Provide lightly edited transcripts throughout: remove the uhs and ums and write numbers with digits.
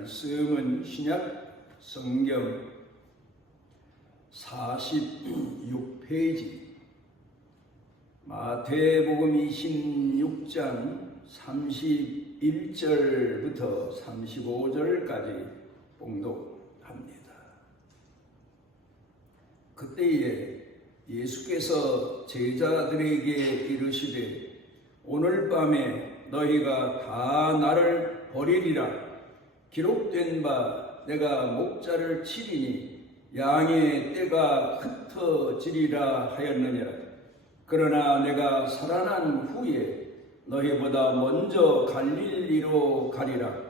말씀은 신약 성경 46페이지 마태복음 26장 31절부터 35절까지 봉독합니다. 그때에 예수께서 제자들에게 이르시되 오늘 밤에 너희가 다 나를 버리리라. 기록된 바 내가 목자를 치리니 양의 떼가 흩어지리라 하였느니라. 그러나 내가 살아난 후에 너희보다 먼저 갈릴리로 가리라.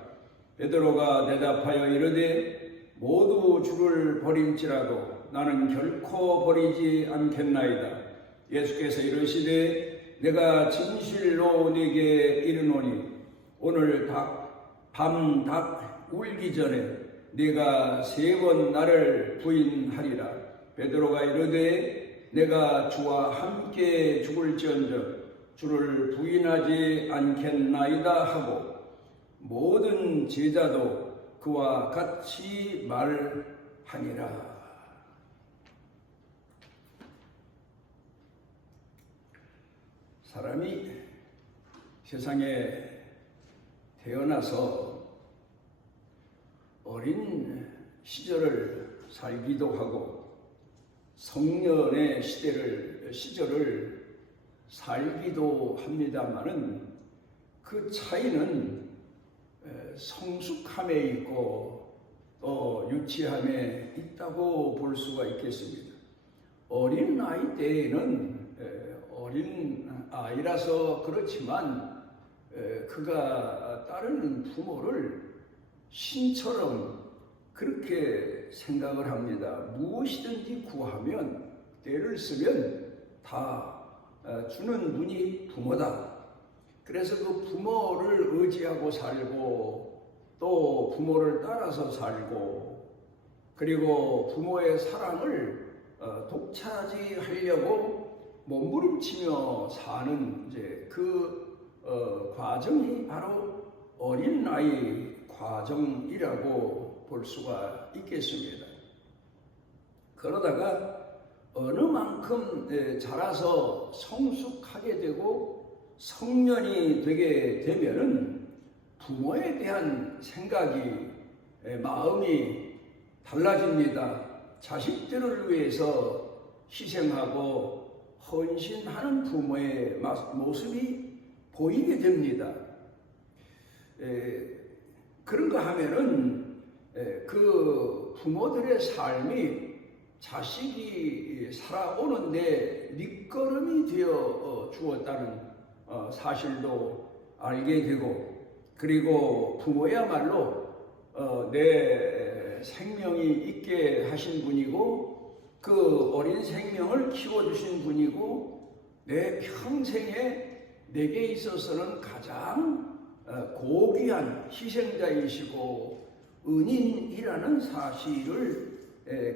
베드로가 대답하여 이르되 모두 주를 버림치라도 나는 결코 버리지 않겠나이다. 예수께서 이르시되 내가 진실로 네게 이르노니 오늘 밤 닭 울기 전에 네가 3번 나를 부인하리라. 베드로가 이르되 내가 주와 함께 죽을지언정 주를 부인하지 않겠나이다 하고 모든 제자도 그와 같이 말하니라. 사람이 세상에 태어나서 어린 시절을 살기도 하고 성년의 시절을 살기도 합니다마는 그 차이는 성숙함에 있고 또 유치함에 있다고 볼 수가 있겠습니다. 어린 나이 때에는 어린 아이라서 그렇지만 그가 따르는 부모를 신처럼 그렇게 생각을 합니다. 무엇이든지 구하면 때를 쓰면 다 주는 분이 부모다. 그래서 그 부모를 의지하고 살고 또 부모를 따라서 살고 그리고 부모의 사랑을 독차지하려고 몸부림치며 사는 이제 그 과정이 바로 어린 나이 과정이라고 볼 수가 있겠습니다. 그러다가 어느 만큼 자라서 성숙하게 되고 성년이 되게 되면은 부모에 대한 생각이 마음이 달라집니다. 자식들을 위해서 희생하고 헌신하는 부모의 모습이 보이게 됩니다. 그런가 하면은 그 부모들의 삶이 자식이 살아오는데 밑거름이 되어 주었다는 사실도 알게 되고 그리고 부모야말로 내 생명이 있게 하신 분이고 그 어린 생명을 키워주신 분이고 내 평생에 내게 있어서는 가장 고귀한 희생자이시고 은인이라는 사실을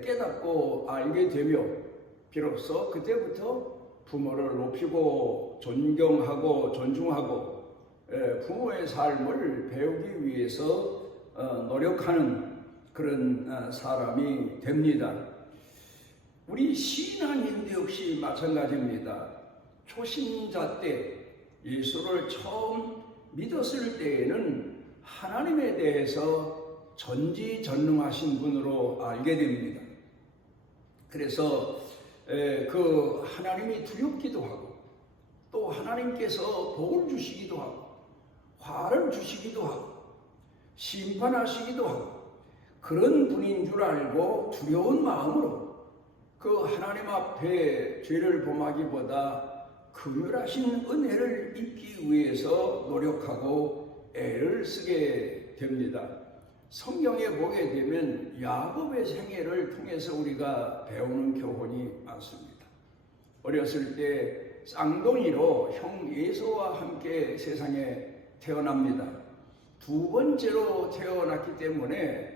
깨닫고 알게 되며 비로소 그때부터 부모를 높이고 존경하고 존중하고 부모의 삶을 배우기 위해서 노력하는 그런 사람이 됩니다. 우리 신앙인도 역시 마찬가지입니다. 초신자 때 예수를 처음 믿었을 때에는 하나님에 대해서 전지전능하신 분으로 알게 됩니다. 그래서 그 하나님이 두렵기도 하고 또 하나님께서 복을 주시기도 하고 화를 주시기도 하고 심판하시기도 하고 그런 분인 줄 알고 두려운 마음으로 그 하나님 앞에 죄를 범하기보다 긍휼하신 은혜를 입기 위해서 노력하고 애를 쓰게 됩니다. 성경에 보게 되면 야곱의 생애를 통해서 우리가 배우는 교훈이 많습니다. 어렸을 때 쌍둥이로 형 에서와 함께 세상에 태어납니다. 두 번째로 태어났기 때문에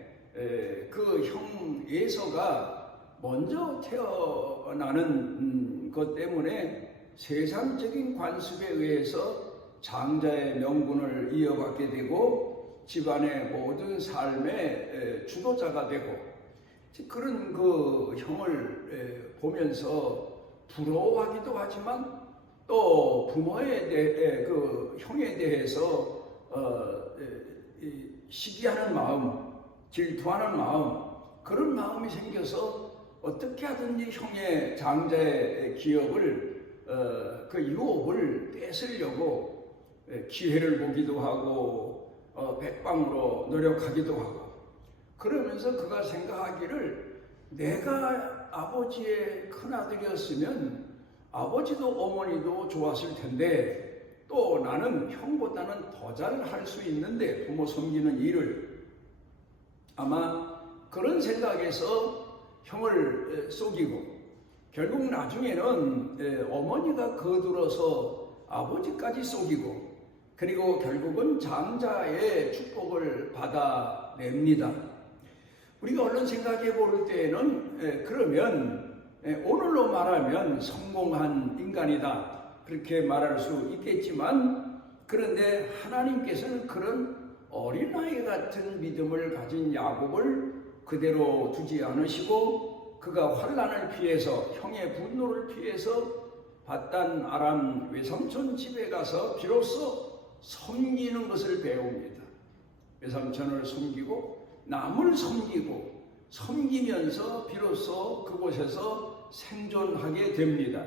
그 형 에서가 먼저 태어나는 것 때문에 세상적인 관습에 의해서 장자의 명분을 이어받게 되고 집안의 모든 삶의 주도자가 되고 그런 그 형을 보면서 부러워하기도 하지만 또 부모에 대해 그 형에 대해서 시기하는 마음, 질투하는 마음, 그런 마음이 생겨서 어떻게 하든지 형의 장자의 기업을 그 유업을 뺏으려고 기회를 보기도 하고 백방으로 노력하기도 하고 그러면서 그가 생각하기를 내가 아버지의 큰아들이었으면 아버지도 어머니도 좋았을 텐데 또 나는 형보다는 더 잘 할 수 있는데 부모 섬기는 일을 아마 그런 생각에서 형을 속이고 결국 나중에는 어머니가 거들어서 아버지까지 속이고 그리고 결국은 장자의 축복을 받아냅니다. 우리가 얼른 생각해 볼 때는 그러면 오늘로 말하면 성공한 인간이다 그렇게 말할 수 있겠지만 그런데 하나님께서는 그런 어린아이 같은 믿음을 가진 야곱을 그대로 두지 않으시고 그가 환난을 피해서 형의 분노를 피해서 바단 아람 외삼촌 집에 가서 비로소 섬기는 것을 배웁니다. 외삼촌을 섬기고 남을 섬기고 섬기면서 비로소 그곳에서 생존하게 됩니다.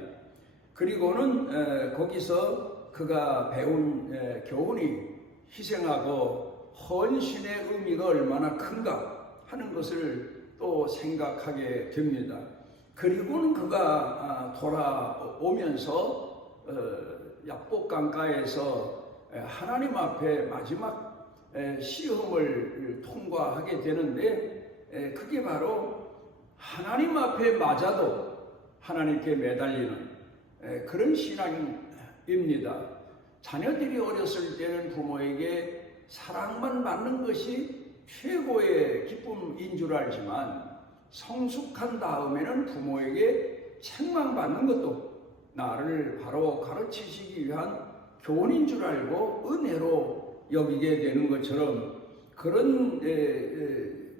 그리고는 거기서 그가 배운 교훈이 희생하고 헌신의 의미가 얼마나 큰가 하는 것을 또 생각하게 됩니다. 그리고는 그가 돌아오면서 약복강가에서 하나님 앞에 마지막 시험을 통과하게 되는데 그게 바로 하나님 앞에 맞아도 하나님께 매달리는 그런 신앙입니다. 자녀들이 어렸을 때는 부모에게 사랑만 받는 것이 최고의 기쁨인 줄 알지만 성숙한 다음에는 부모에게 책망 받는 것도 나를 바로 가르치시기 위한 교훈인 줄 알고 은혜로 여기게 되는 것처럼 그런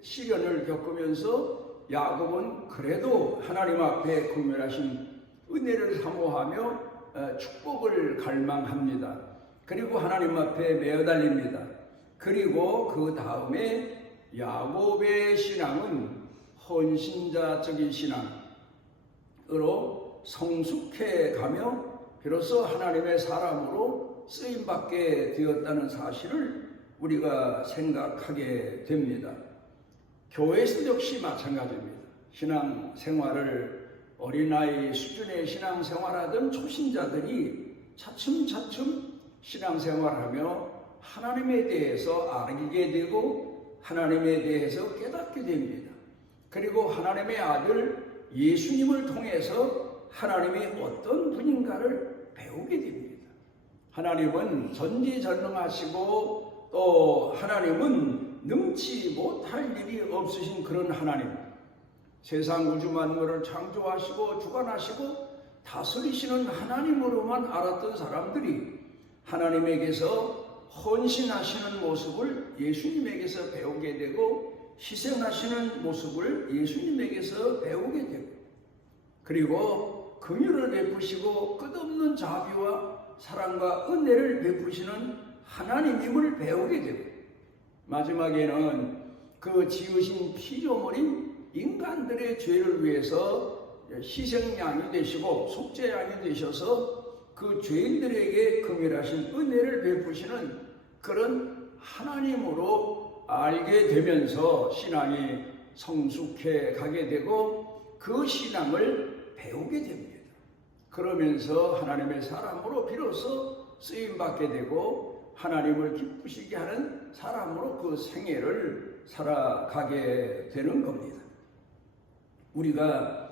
시련을 겪으면서 야곱은 그래도 하나님 앞에 긍휼하신 은혜를 사모하며 축복을 갈망합니다. 그리고 하나님 앞에 매어달립니다. 그리고 그 다음에 야곱의 신앙은 헌신자적인 신앙으로 성숙해 가며 비로소 하나님의 사람으로 쓰임받게 되었다는 사실을 우리가 생각하게 됩니다. 교회에서도 역시 마찬가지입니다. 신앙생활을 어린아이 수준의 신앙생활하던 초신자들이 차츰차츰 신앙생활하며 하나님에 대해서 알게 되고 하나님에 대해서 깨닫게 됩니다. 그리고 하나님의 아들 예수님을 통해서 하나님이 어떤 분인가를 배우게 됩니다. 하나님은 전지전능하시고 또 하나님은 능치 못할 일이 없으신 그런 하나님, 세상 우주 만물을 창조하시고 주관하시고 다스리시는 하나님으로만 알았던 사람들이 하나님에게서 헌신하시는 모습을 예수님에게서 배우게 되고 희생하시는 모습을 예수님에게서 배우게 되고 그리고 긍휼을 베푸시고 끝없는 자비와 사랑과 은혜를 베푸시는 하나님임을 배우게 되고 마지막에는 그 지으신 피조물인 인간들의 죄를 위해서 희생양이 되시고 속죄양이 되셔서 그 죄인들에게 긍휼하신 은혜를 베푸시는 그런 하나님으로 알게 되면서 신앙이 성숙해 가게 되고 그 신앙을 배우게 됩니다. 그러면서 하나님의 사람으로 비로소 쓰임받게 되고 하나님을 기쁘시게 하는 사람으로 그 생애를 살아가게 되는 겁니다. 우리가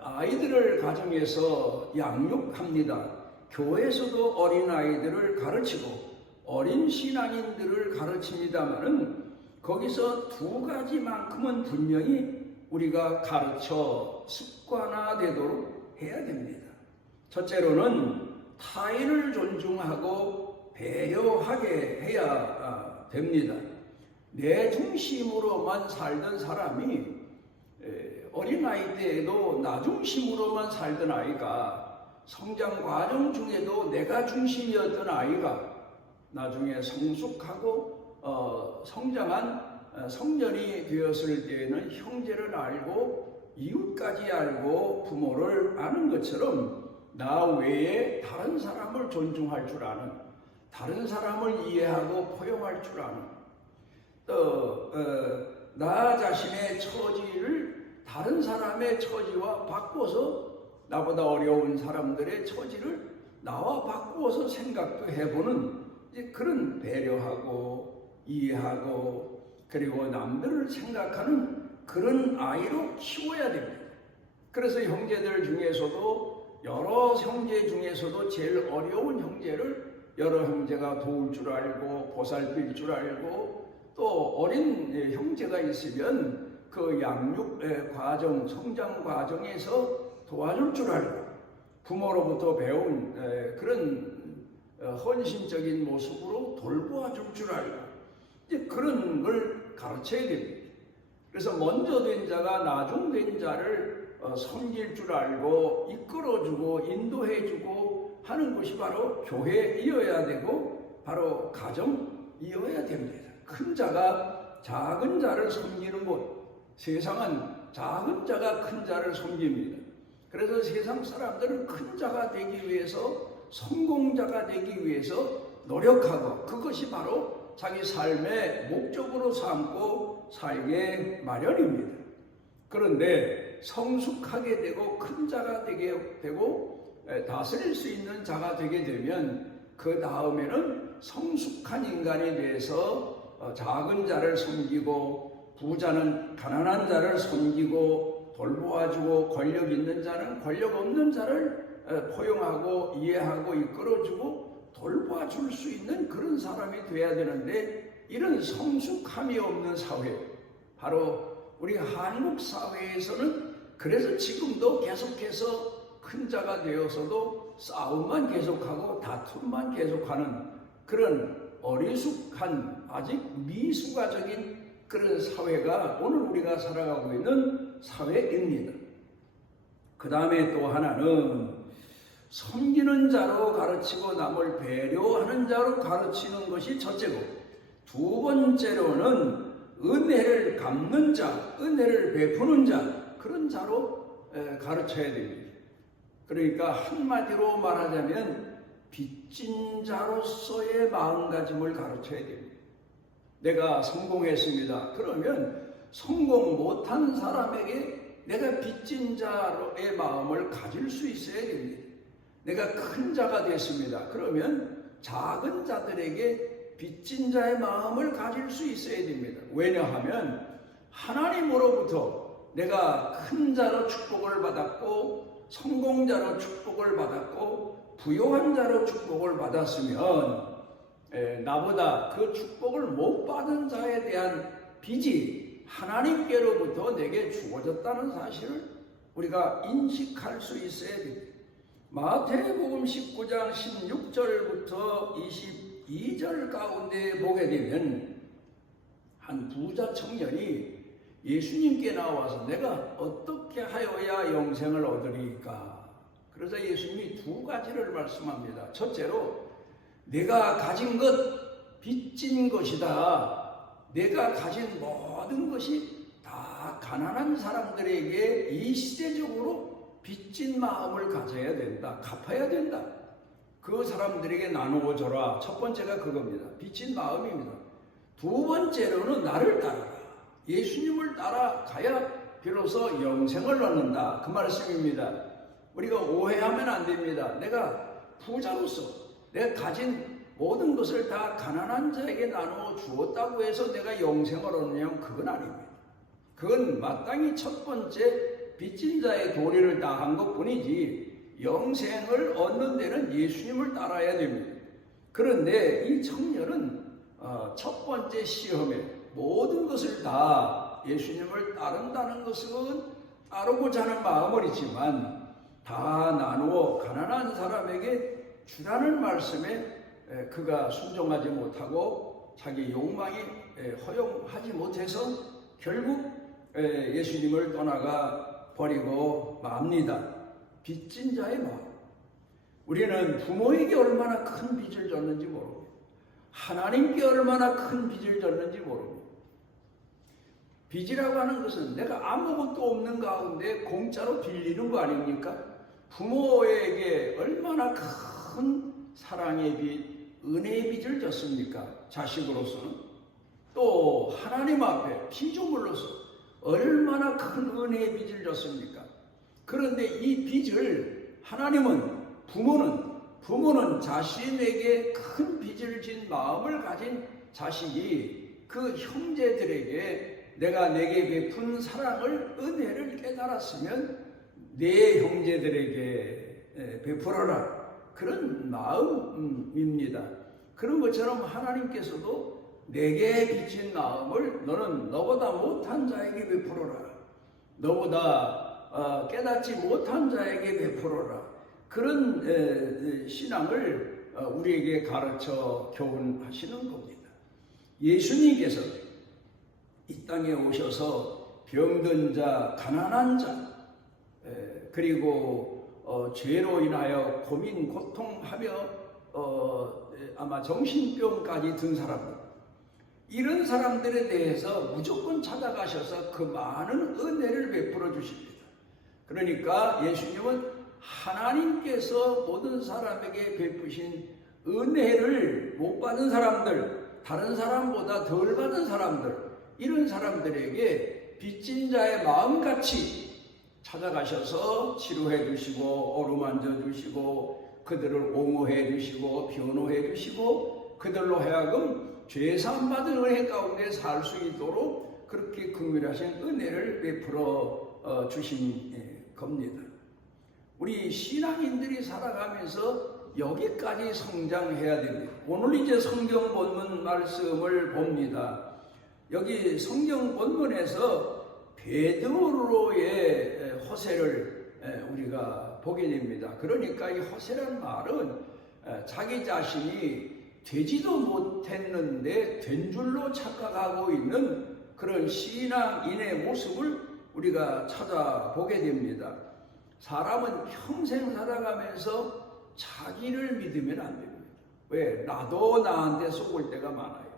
아이들을 가정에서 양육합니다. 교회에서도 어린아이들을 가르치고 어린 신앙인들을 가르칩니다마는 거기서 두 가지만큼은 분명히 우리가 가르쳐 습관화되도록 해야 됩니다. 첫째로는 타인을 존중하고 배려하게 해야 됩니다. 내 중심으로만 살던 사람이 어린아이 때에도 나 중심으로만 살던 아이가 성장 과정 중에도 내가 중심이었던 아이가 나중에 성숙하고 성장한 성년이 되었을 때에는 형제를 알고 이웃까지 알고 부모를 아는 것처럼 나 외에 다른 사람을 존중할 줄 아는, 다른 사람을 이해하고 포용할 줄 아는, 또 나 자신의 처지를 다른 사람의 처지와 바꿔서 나보다 어려운 사람들의 처지를 나와 바꾸어서 생각도 해보는 그런 배려하고 이해하고 그리고 남들을 생각하는 그런 아이로 키워야 됩니다. 그래서 형제들 중에서도 여러 형제 중에서도 제일 어려운 형제를 여러 형제가 도울 줄 알고 보살필 줄 알고 또 어린 형제가 있으면 그 양육 과정, 성장 과정에서 도와줄 줄 알고 부모로부터 배운 그런 헌신적인 모습으로 돌보아줄 줄 알고 이제 그런 걸 가르쳐야 됩니다. 그래서 먼저 된 자가 나중 된 자를 섬길 줄 알고 이끌어주고 인도해주고 하는 것이 바로 교회이어야 되고 바로 가정이어야 됩니다. 큰 자가 작은 자를 섬기는 곳, 세상은 작은 자가 큰 자를 섬깁니다. 그래서 세상 사람들은 큰 자가 되기 위해서 성공자가 되기 위해서 노력하고 그것이 바로 자기 삶의 목적으로 삼고 살게 마련입니다. 그런데 성숙하게 되고 큰 자가 되게 되고 다스릴 수 있는 자가 되게 되면 그 다음에는 성숙한 인간이 돼서 작은 자를 섬기고 부자는 가난한 자를 섬기고 돌보아주고 권력 있는 자는 권력 없는 자를 포용하고 이해하고 이끌어주고 돌봐줄 수 있는 그런 사람이 돼야 되는데 이런 성숙함이 없는 사회, 바로 우리 한국 사회에서는 그래서 지금도 계속해서 큰 자가 되어서도 싸움만 계속하고 다툼만 계속하는 그런 어리숙한 아직 미숙아적인 그런 사회가 오늘 우리가 살아가고 있는 사회입니다. 그 다음에 또 하나는 섬기는 자로 가르치고 남을 배려하는 자로 가르치는 것이 첫째고, 두 번째로는 은혜를 갚는 자, 은혜를 베푸는 자, 그런 자로 가르쳐야 됩니다. 그러니까 한마디로 말하자면 빚진 자로서의 마음가짐을 가르쳐야 됩니다. 내가 성공했습니다. 그러면 성공 못한 사람에게 내가 빚진 자로의 마음을 가질 수 있어야 됩니다. 내가 큰 자가 됐습니다. 그러면 작은 자들에게 빚진 자의 마음을 가질 수 있어야 됩니다. 왜냐하면 하나님으로부터 내가 큰 자로 축복을 받았고 성공자로 축복을 받았고 부요한 자로 축복을 받았으면 나보다 그 축복을 못 받은 자에 대한 빚이 하나님께로부터 내게 주어졌다는 사실을 우리가 인식할 수 있어야 됩니다. 마태복음 19장 16절부터 22절 가운데 보게 되면 한 부자 청년이 예수님께 나와서 내가 어떻게 하여야 영생을 얻으리까? 그래서 예수님이 두 가지를 말씀합니다. 첫째로 내가 가진 것 빚진 것이다. 내가 가진 모든 것이 다 가난한 사람들에게 이 시대적으로 빚진 마음을 가져야 된다. 갚아야 된다. 그 사람들에게 나누어 줘라. 첫 번째가 그겁니다. 빚진 마음입니다. 두 번째로는 나를 따라라. 예수님을 따라가야 비로소 영생을 얻는다. 그 말씀입니다. 우리가 오해하면 안 됩니다. 내가 부자로서 내가 가진 모든 것을 다 가난한 자에게 나누어 주었다고 해서 내가 영생을 얻느냐? 그건 아닙니다. 그건 마땅히 첫 번째 빚진 자의 도리를 다한 것뿐이지 영생을 얻는 데는 예수님을 따라야 됩니다. 그런데 이 청년은 첫 번째 시험에 모든 것을 다 예수님을 따른다는 것은 따르고자 하는 마음을 있지만 다 나누어 가난한 사람에게 주라는 말씀에 그가 순종하지 못하고 자기 욕망이 허용하지 못해서 결국 예수님을 떠나가 버리고 맙니다. 빚진 자의 마음. 우리는 부모에게 얼마나 큰 빚을 졌는지 모릅니다. 하나님께 얼마나 큰 빚을 졌는지 모릅니다. 빚이라고 하는 것은 내가 아무것도 없는 가운데 공짜로 빌리는 거 아닙니까? 부모에게 얼마나 큰 사랑의 빚, 은혜의 빚을 졌습니까? 자식으로서는. 또 하나님 앞에 피조물로서 얼마나 큰 은혜의 빚을 졌습니까? 그런데 이 빚을 하나님은 부모는 자신에게 큰 빚을 진 마음을 가진 자식이 그 형제들에게 내가 내게 베푼 사랑을, 은혜를 깨달았으면 내 형제들에게 베풀어라. 그런 마음입니다. 그런 것처럼 하나님께서도 내게 빚진 마음을 너는 너보다 못한 자에게 베풀어라. 너보다 깨닫지 못한 자에게 베풀어라. 그런 신앙을 우리에게 가르쳐 교훈하시는 겁니다. 예수님께서 이 땅에 오셔서 병든 자, 가난한 자, 그리고 죄로 인하여 고민, 고통하며 아마 정신병까지 든 사람들, 이런 사람들에 대해서 무조건 찾아가셔서 그 많은 은혜를 베풀어 주십니다. 그러니까 예수님은 하나님께서 모든 사람에게 베푸신 은혜를 못 받은 사람들, 다른 사람보다 덜 받은 사람들, 이런 사람들에게 빚진 자의 마음같이 찾아가셔서 치료해 주시고 어루만져 주시고 그들을 옹호해 주시고 변호해 주시고 그들로 하여금 죄사함 받은 은혜 가운데 살 수 있도록 그렇게 긍휼하신 은혜를 베풀어 주신 겁니다. 우리 신앙인들이 살아가면서 여기까지 성장해야 됩니다. 오늘 이제 성경 본문 말씀을 봅니다. 여기 성경 본문에서 베드로의 호세를 우리가 보게 됩니다. 그러니까 이 호세라는 말은 자기 자신이 되지도 못했는데 된 줄로 착각하고 있는 그런 신앙인의 모습을 우리가 찾아보게 됩니다. 사람은 평생 살아가면서 자기를 믿으면 안 됩니다. 왜? 나도 나한테 속을 때가 많아요.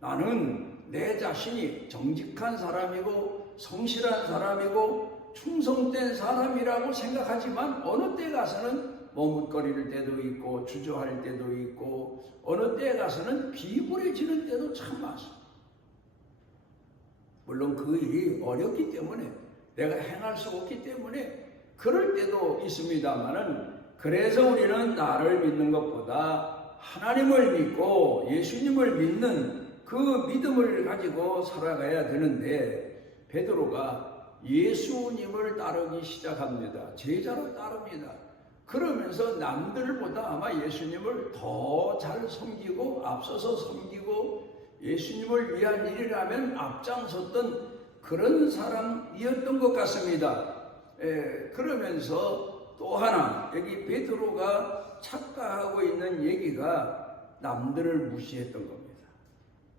나는 내 자신이 정직한 사람이고 성실한 사람이고 충성된 사람이라고 생각하지만 어느 때 가서는 머뭇거릴 때도 있고 주저할 때도 있고 어느 때 가서는 비굴해지는 때도 참 많습니다. 물론 그 일이 어렵기 때문에 내가 행할 수 없기 때문에 그럴 때도 있습니다만은, 그래서 우리는 나를 믿는 것보다 하나님을 믿고 예수님을 믿는 그 믿음을 가지고 살아가야 되는데, 베드로가 예수님을 따르기 시작합니다. 제자로 따릅니다. 그러면서 남들보다 아마 예수님을 더 잘 섬기고 앞서서 섬기고 예수님을 위한 일이라면 앞장섰던 그런 사람이었던 것 같습니다. 그러면서 또 하나, 여기 베드로가 착각하고 있는 얘기가 남들을 무시했던 겁니다.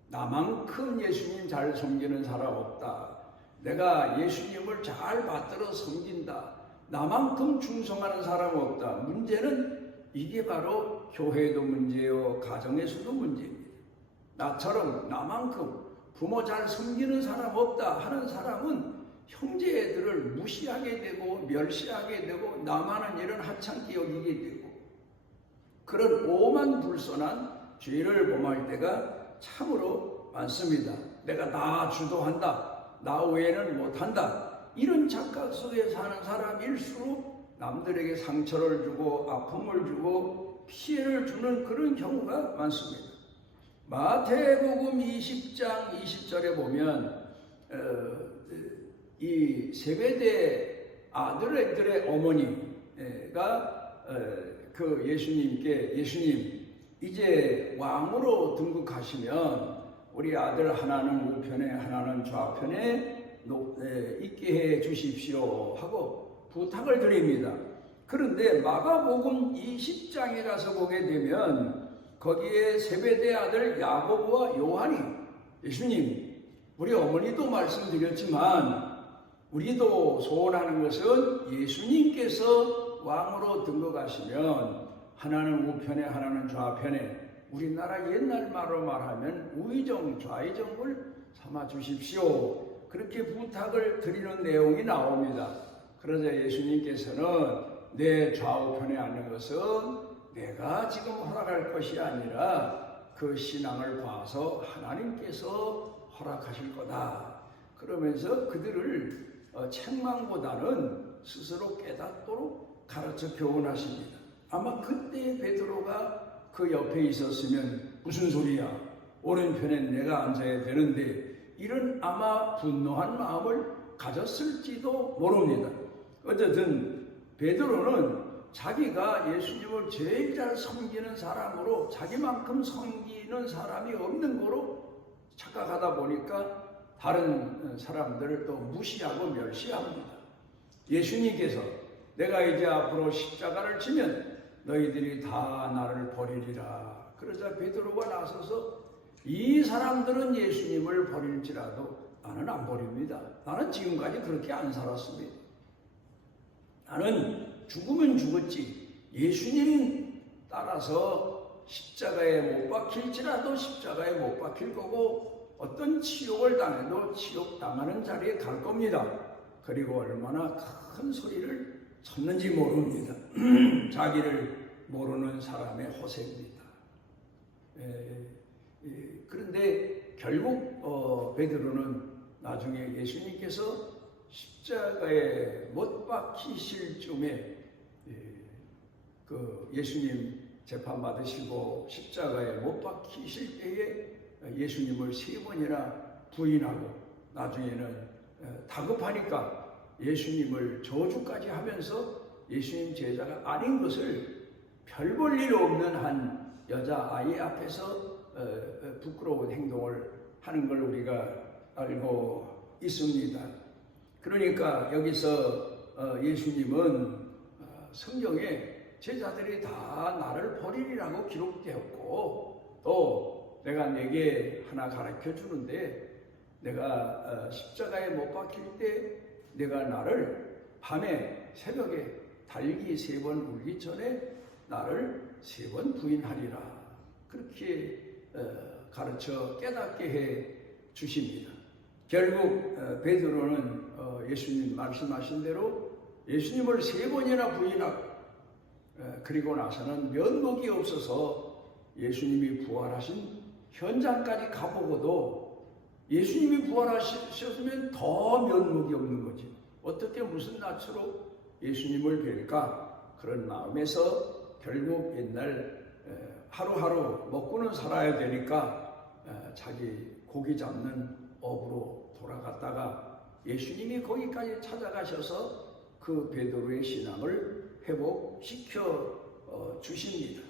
나만큼 예수님 잘 섬기는 사람 없다. 내가 예수님을 잘 받들어 섬긴다. 나만큼 충성하는 사람 없다. 문제는 이게 바로 교회도 문제요, 가정에서도 문제입니다. 나처럼 나만큼 부모 잘 섬기는 사람 없다 하는 사람은 형제들을 무시하게 되고 멸시하게 되고 나만은 이런 하찮게 여기게 되고 그런 오만불선한 죄를 범할 때가 참으로 많습니다. 내가 나 주도한다, 나 외에는 못한다, 이런 착각 속에 사는 사람일수록 남들에게 상처를 주고 아픔을 주고 피해를 주는 그런 경우가 많습니다. 마태복음 20장 20절에 보면 이 세베대 아들들의 어머니가 그 예수님께, 예수님 이제 왕으로 등극하시면 우리 아들 하나는 우편에 하나는 좌편에 있게 해 주십시오 하고 부탁을 드립니다. 그런데 마가복음 20장에 가서 보게 되면 거기에 세베대 아들 야고보와 요한이 예수님, 우리 어머니도 말씀드렸지만 우리도 소원하는 것은 예수님께서 왕으로 등극하시면 하나는 우편에 하나는 좌편에 우리나라 옛날 말로 말하면 우의정 좌의정을 삼아 주십시오. 그렇게 부탁을 드리는 내용이 나옵니다. 그러자 예수님께서는 내 좌우편에 앉는 것은 내가 지금 허락할 것이 아니라 그 신앙을 봐서 하나님께서 허락하실 거다. 그러면서 그들을 책망보다는 스스로 깨닫도록 가르쳐 교훈하십니다. 아마 그때 베드로가 그 옆에 있었으면 무슨 소리야? 오른편엔 내가 앉아야 되는데 이런 아마 분노한 마음을 가졌을지도 모릅니다. 어쨌든 베드로는 자기가 예수님을 제일 잘 섬기는 사람으로 자기만큼 섬기는 사람이 없는 거로 착각하다 보니까 다른 사람들을 또 무시하고 멸시합니다. 예수님께서 내가 이제 앞으로 십자가를 지면 너희들이 다 나를 버리리라. 그러자 베드로가 나서서 이 사람들은 예수님을 버릴지라도 나는 안 버립니다. 나는 지금까지 그렇게 안 살았습니다. 나는 죽으면 죽었지 예수님 따라서 십자가에 못 박힐지라도 십자가에 못 박힐 거고 어떤 치욕을 당해도 치욕 당하는 자리에 갈 겁니다. 그리고 얼마나 큰 소리를 쳤는지 모릅니다. 자기를 모르는 사람의 호세입니다. 그런데 결국 베드로는 나중에 예수님께서 십자가에 못 박히실 쯤에 그 예수님 재판 받으시고 십자가에 못 박히실 때에 예수님을 3번이나 부인하고 나중에는 다급하니까 예수님을 저주까지 하면서 예수님 제자가 아닌 것을 별 볼 일 없는 한 여자아이 앞에서 부끄러운 행동을 하는 걸 우리가 알고 있습니다. 그러니까 여기서 예수님은 성경에 제자들이 다 나를 버리리라고 기록되었고 또 내가 내게 하나 가르쳐 주는데 내가 십자가에 못 박힐 때 내가 나를 밤에 새벽에 달기 3번 울기 전에 나를 3번 부인하리라. 그렇게 가르쳐 깨닫게 해 주십니다. 결국 베드로는 예수님 말씀하신 대로 예수님을 3번이나 부인하고 그리고 나서는 면목이 없어서 예수님이 부활하신 현장까지 가보고도 예수님이 부활하셨으면 더 면목이 없는 거지. 어떻게 무슨 낯으로 예수님을 뵐까? 그런 마음에서 결국 옛날 하루하루 먹고는 살아야 되니까 자기 고기 잡는 업으로 돌아갔다가 예수님이 거기까지 찾아가셔서 그 베드로의 신앙을 회복시켜 주십니다.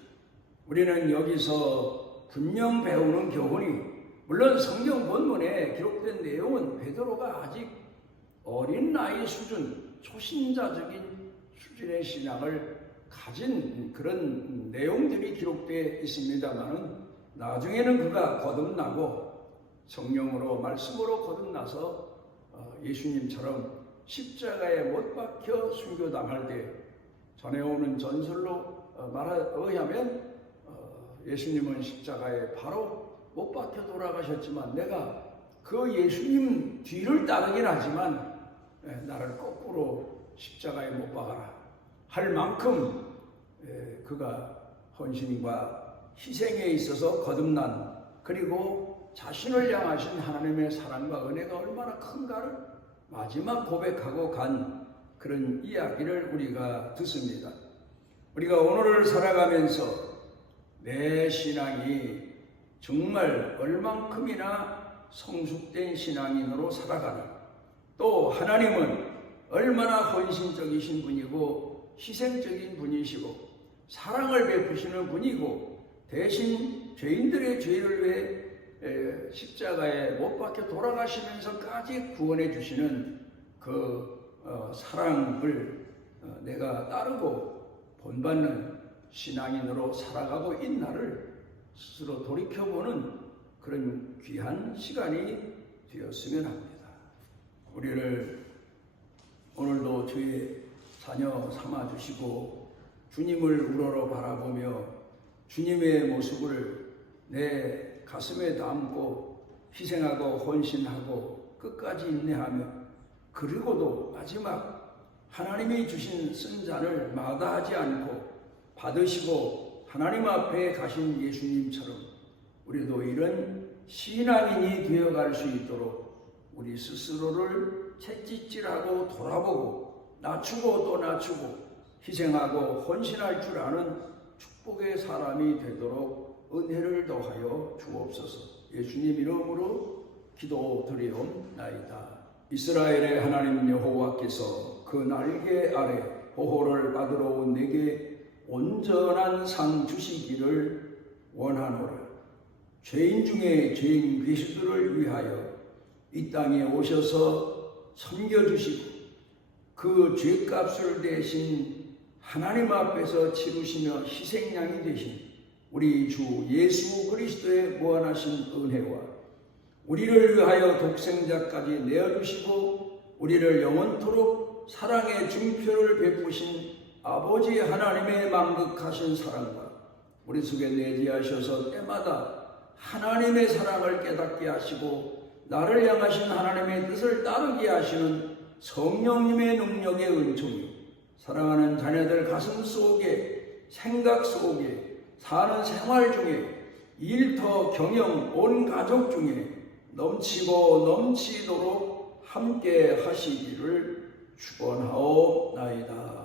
우리는 여기서 분명 배우는 교훈이 물론 성경 본문에 기록된 내용은 베드로가 아직 어린 나이 수준, 초신자적인 수준의 신앙을 가진 그런 내용들이 기록되어 있습니다만 나중에는 그가 거듭나고 성령으로 말씀으로 거듭나서 예수님처럼 십자가에 못 박혀 순교당할 때 전해오는 전설로 의하면 예수님은 십자가에 바로 못 박혀 돌아가셨지만 내가 그 예수님 뒤를 따르긴 하지만 나를 거꾸로 십자가에 못 박아라 할 만큼 그가 헌신과 희생에 있어서 거듭난 그리고 자신을 향하신 하나님의 사랑과 은혜가 얼마나 큰가를 마지막 고백하고 간 그런 이야기를 우리가 듣습니다. 우리가 오늘을 살아가면서 내 신앙이 정말 얼만큼이나 성숙된 신앙인으로 살아가나 또 하나님은 얼마나 헌신적이신 분이고 희생적인 분이시고 사랑을 베푸시는 분이고 대신 죄인들의 죄를 위해 십자가에 못 박혀 돌아가시면서까지 구원해 주시는 그 사랑을 내가 따르고 본받는 신앙인으로 살아가고 있나를 스스로 돌이켜보는 그런 귀한 시간이 되었으면 합니다. 우리를 오늘도 주의 자녀 삼아주시고 주님을 우러러 바라보며 주님의 모습을 내 가슴에 담고 희생하고 헌신하고 끝까지 인내하며 그리고도 마지막 하나님이 주신 쓴 잔을 마다하지 않고 받으시고 하나님 앞에 가신 예수님처럼 우리도 이런 신앙인이 되어갈 수 있도록 우리 스스로를 채찍질하고 돌아보고 낮추고 또 낮추고 희생하고 헌신할 줄 아는 축복의 사람이 되도록 은혜를 더하여 주옵소서. 예수님 이름으로 기도드리옵나이다. 이스라엘의 하나님 여호와께서 그 날개 아래 보호를 받으러 온 내게 온전한 상 주시기를 원하노라. 죄인 중에 죄인 괴수들을 위하여 이 땅에 오셔서 섬겨주시고 그 죄값을 대신 하나님 앞에서 치르시며 희생양이 되신 우리 주 예수 그리스도의 무한하신 은혜와 우리를 위하여 독생자까지 내어주시고 우리를 영원토록 사랑의 증표를 베푸신 아버지 하나님의 만극하신 사랑과 우리 속에 내재하셔서 때마다 하나님의 사랑을 깨닫게 하시고 나를 향하신 하나님의 뜻을 따르게 하시는 성령님의 능력의 은총이 사랑하는 자녀들 가슴 속에 생각 속에 사는 생활 중에 일터 경영 온 가족 중에 넘치고 넘치도록 함께 하시기를 축원하옵나이다.